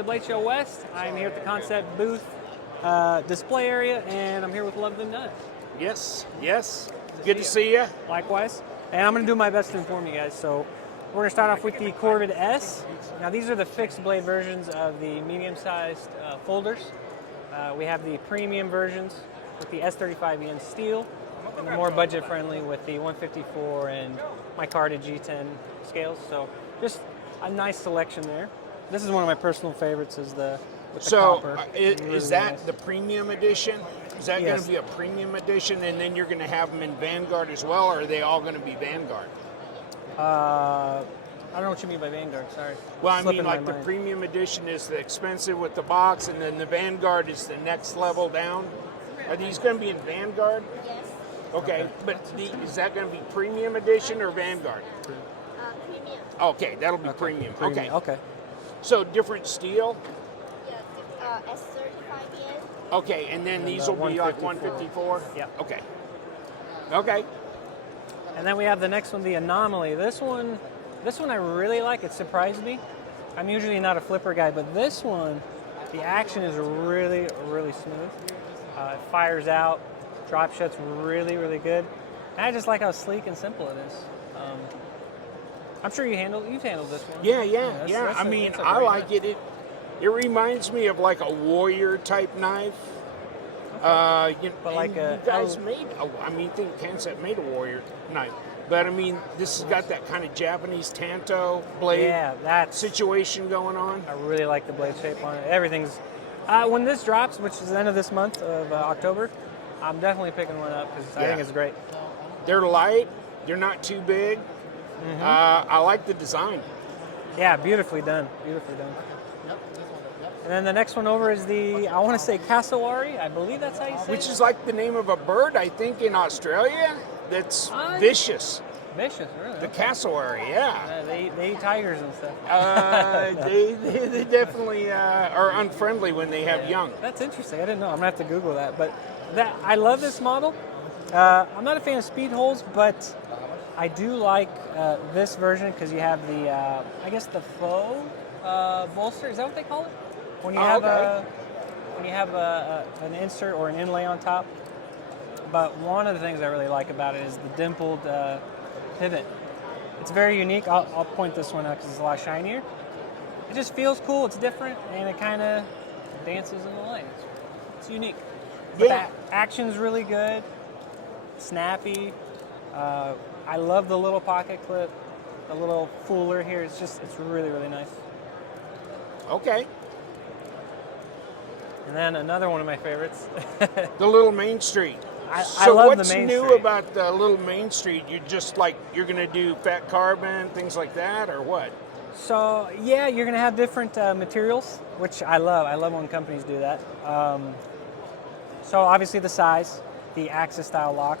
to Blade Show West. I'm here at the Kansept booth display area, and I'm here with Lovely Nut. Yes, yes. Good to see you. Likewise. And I'm going to do my best to inform you guys. So we're going to start off with the Corvid S. Now these are the fixed blade versions of the medium-sized folders. We have the premium versions with the S35EN steel, and the more budget-friendly with the 154 and micarta G10 scales. So just a nice selection there. This is one of my personal favorites. Is the with the copper. Is that nice. The premium edition? Is that Yes. going to be a premium edition, and then you're going to have them in Vanguard as well, or are they all going to be Vanguard? I don't know what you mean by Vanguard. Sorry. Well, I mean, Slipping like my the mind. premium edition is the expensive with the box, and then the Vanguard is the next level down. Are these going to be in Vanguard? Yes. Okay, but is that going to be premium edition or Vanguard? Premium. Okay, that'll be premium. Okay. Okay. So different steel. Yeah, S35EN. Okay, and then these will be like 154? Yeah. Okay. Okay. And then we have the next one, the Anomaly. This one I really like. It surprised me. I'm usually not a flipper guy, but this one, the action is really, really smooth. It fires out, drop shot's really, really good. And I just like how sleek and simple it is. I'm sure you've handled this one. Yeah. That's I a- mean, that's a I great like knife. it. It reminds me of like a warrior type knife. But like you guys made. I think Kansept made a warrior knife. But I mean, this has got that kind of Japanese tanto blade situation going on. I really like the blade shape on it. Everything's. When this drops, which is the end of this month of October, I'm definitely picking one up because I think it's great. They're light. They're not too big. Mm-hmm. I like the design. Yeah, beautifully done. Beautifully done. And then the next one over is the, I want to say cassowary. I believe that's how you say Which it. is like the name of a bird, I think, in Australia. That's vicious. Vicious, really. The cassowary, yeah. They eat tigers and stuff. They definitely are unfriendly when they have young. That's interesting. I didn't know. I'm going to have to Google that. But I love this model. I'm not a fan of speed holes, but I do like this version because you have the, I guess the faux bolster. Is that what they call it? When you have an insert or an inlay on top. But one of the things I really like about it is the dimpled pivot. It's very unique. I'll point this one out because it's a lot shinier. It just feels cool. It's different, and it kind of dances in the light. It's unique. But the action's really good. Snappy. I love the little pocket clip, the little fooler here. It's really, really nice. Okay. And then another one of my favorites. The little Main Street. I love what's the Main new Street. about the little Main Street? You're going to do fat carbon, things like that, or what? So yeah, you're gonna have different materials, which I love. I love when companies do that. So obviously the size, the Axis style lock,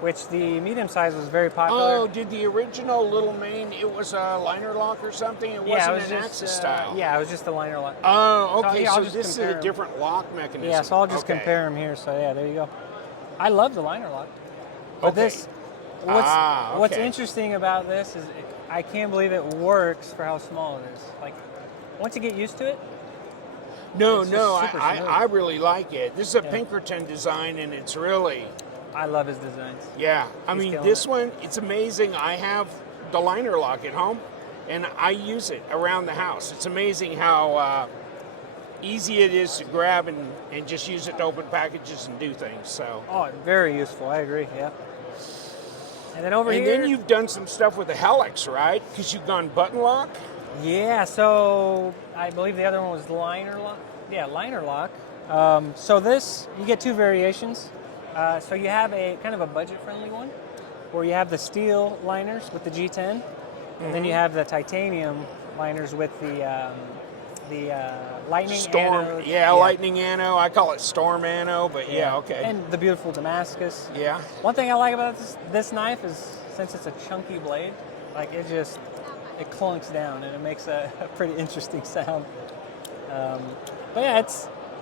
which the medium size was very popular. Oh, did the original little Main, it was a liner lock or something? It wasn't an Axis style? Yeah, it was just a liner lock. Oh, okay, I'll so just this is compare a 'em. different lock mechanism. Yeah, so I'll just compare them here. So yeah, there you go. I love the liner lock. But what's interesting about this is I can't believe it works for how small it is. Like, once you get used to it. No, super smooth. I really like it. This is a Pinkerton design, and it's really... I love his designs. Yeah, I He's mean, killing this it. one, it's amazing. I have the liner lock at home, and I use it around the house. It's amazing how easy it is to grab and just use it to open packages and do things. So. Oh, very useful. I agree. Yeah. And then over here. And then you've done some stuff with the Helix, right? Because you've gone button lock. Yeah. So I believe the other one was liner lock. Yeah, liner lock. So this you get two variations. So you have a kind of a budget-friendly one, where you have the steel liners with the G10, and then you have the titanium liners with the lightning Storm, anodes. lightning ano. I call it storm ano, but okay. And the beautiful Damascus. Yeah. One thing I like about this knife is since it's a chunky blade, like it clunks down and it makes a pretty interesting sound. But yeah,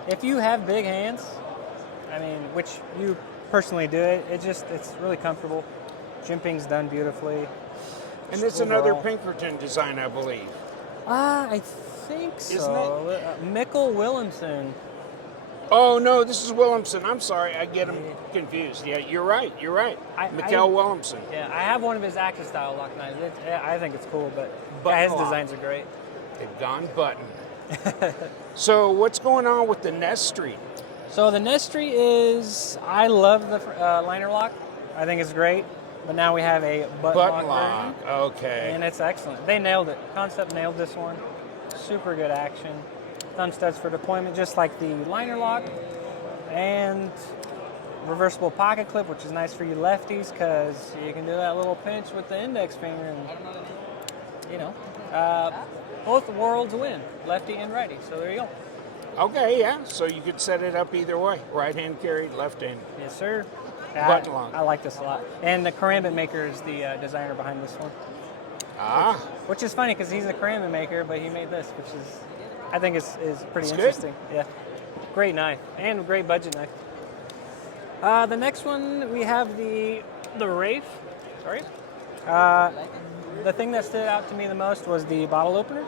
if you have big hands, I mean, which you personally do, it's really comfortable. Jimping's done beautifully. And it's another Pinkerton design, I believe. I think Isn't so. Mikkel Williamson. Oh no, this is Williamson. I'm sorry, I get him confused. Yeah, you're right. You're right. Mikkel Williamson. Yeah, I have one of his Axis style lock knives. I think it's cool, but Button his lock. designs are great. They've gone button. So what's going on with the Nest Street? So the Nestry is, I love the liner lock. I think it's great. But now we have a button lock version, Okay. and it's excellent. They nailed it. Kansept nailed this one. Super good action. Thumb studs for deployment, just like the liner lock, and reversible pocket clip, which is nice for you lefties because you can do that little pinch with the index finger, and you know, both worlds win, lefty and righty. So there you go. Okay, yeah. So you could set it up either way. Right hand carry, left hand. Yes, sir. Button lock. I like this a lot. And the Kansept maker is the designer behind this one. Ah. Which is funny because he's a Kansept maker, but he made this, which is, I think is pretty It's good. interesting. Yeah. Great knife and a great budget knife. The next one we have the Wraith. Sorry. The thing that stood out to me the most was the bottle opener.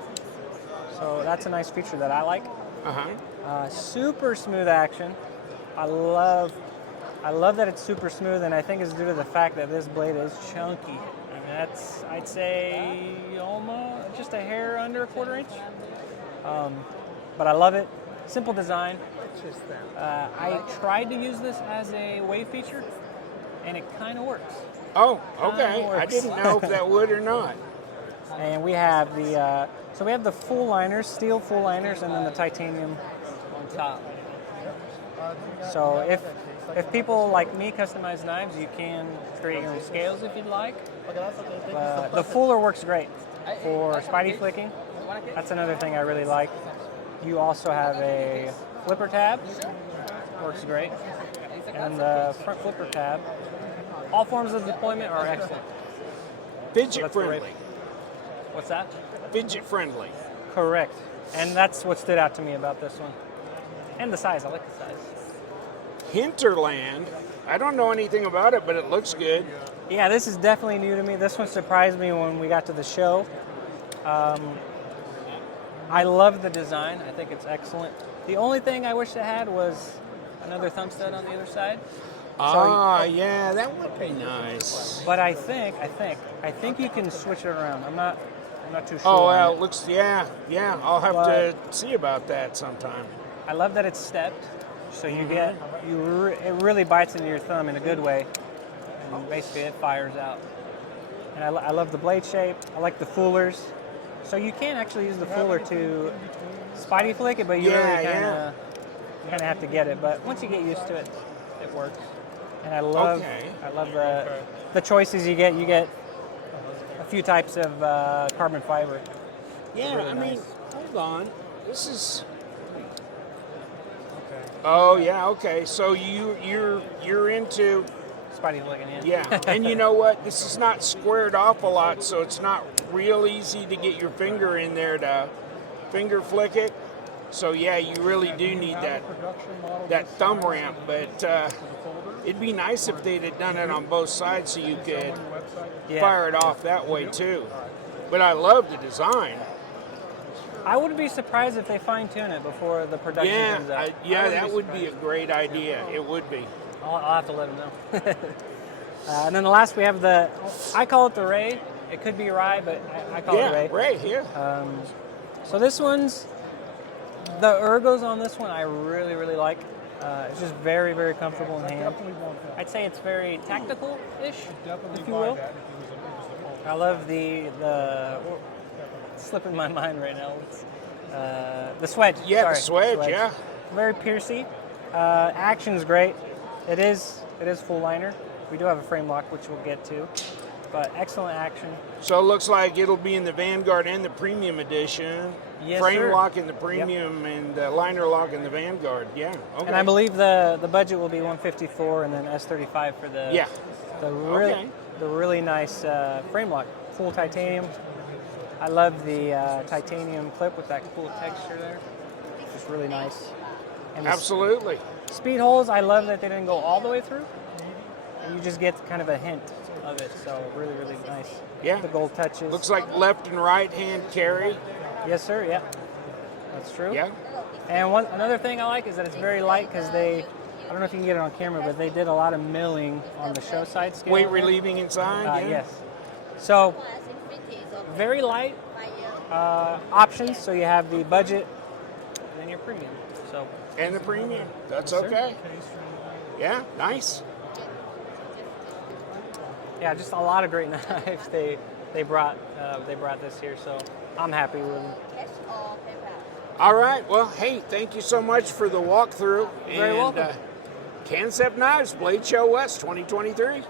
So that's a nice feature that I like. Super smooth action. I love that it's super smooth, and I think it's due to the fact that this blade is chunky. And that's, I'd say, almost just a hair under a quarter inch. But I love it. Simple design. I tried to use this as a wave feature, and it kind of works. Oh, okay. Works. I didn't know if that would or not. And we have the so we have the full liners, steel full liners, and then the titanium on top. So if people like me customize knives, you can create your own scales if you'd like. The fuller works great for spidey flicking. That's another thing I really like. You also have a flipper tab, works great, and the front flipper tab. All forms of deployment are excellent. Fidget friendly. What's that? Fidget friendly. Correct. And that's what stood out to me about this one. And the size, I like the size. Hinterland. I don't know anything about it, but it looks good. Yeah, this is definitely new to me. This one surprised me when we got to the show. I love the design. I think it's excellent. The only thing I wish it had was another thumb stud on the other side. Yeah, that would be nice. But I think you can switch it around. I'm not too sure. Oh, well, on it looks, yeah. I'll have to see about that sometime. I love that it's stepped, so you get it really bites into your thumb in a good way, and basically it fires out. And I love the blade shape. I like the fullers, so you can actually use the fuller to spidey flick it, but you really kind of have to get it. But once you get used to it, it works. And I love the choices you get. You get a few types of carbon fiber. Yeah, really I nice. mean, hold on. This is. Oh yeah, okay. So you're into. Spidey flicking, Yeah, and you know what? This is not squared off a lot, so it's not real easy to get your finger in there to finger flick it. So yeah, you really do need that thumb ramp, but it'd be nice if they'd have done it on both sides so you could fire it off that way too. But I love the design. I wouldn't be surprised if they fine-tune it before the production comes out. That would be a great idea. It would be. I'll have to let them know. And then the last we have I call it the Ray. It could be Rye, but I call it Ray. Ray, yeah. So this one's, the ergos on this one I really, really like. It's just very, very comfortable in hand. I'd say it's very tactical-ish, if you will. I love the it's slipping my mind right now. It's, the swedge. Yeah, sorry, the swedge, yeah. Very piercy. Action's great. It is full liner. We do have a frame lock, which we'll get to, but excellent action. So it looks like it'll be in the Vanguard and the Premium Edition. Yes, frame sir. lock in the Premium and the liner lock in the Vanguard. Yeah. Okay. And I believe the budget will be $154 and then S35 for the really nice frame lock, full titanium. I love the titanium clip with that cool texture there. It's just really nice. And Absolutely. Speed holes, I love that they didn't go all the way through. And you just get kind of a hint of it, so really, really nice. Yeah. The gold touches. Looks like left and right hand carry. Yes, sir, yeah. That's true. Yeah. And another thing I like is that it's very light because I don't know if you can get it on camera, but they did a lot of milling on the show side scale. Weight relieving inside. Yeah. Yes. So very light options. So you have the budget and then your premium. So And the premium. That's Yes, sir. okay. Yeah, nice. yeah, just a lot of great knives they brought this here. So I'm happy with them. Cash or PayPal? All right. Well, hey, thank you so much for the walkthrough. Very welcome. Kansept Knives, Blade Show West 2023.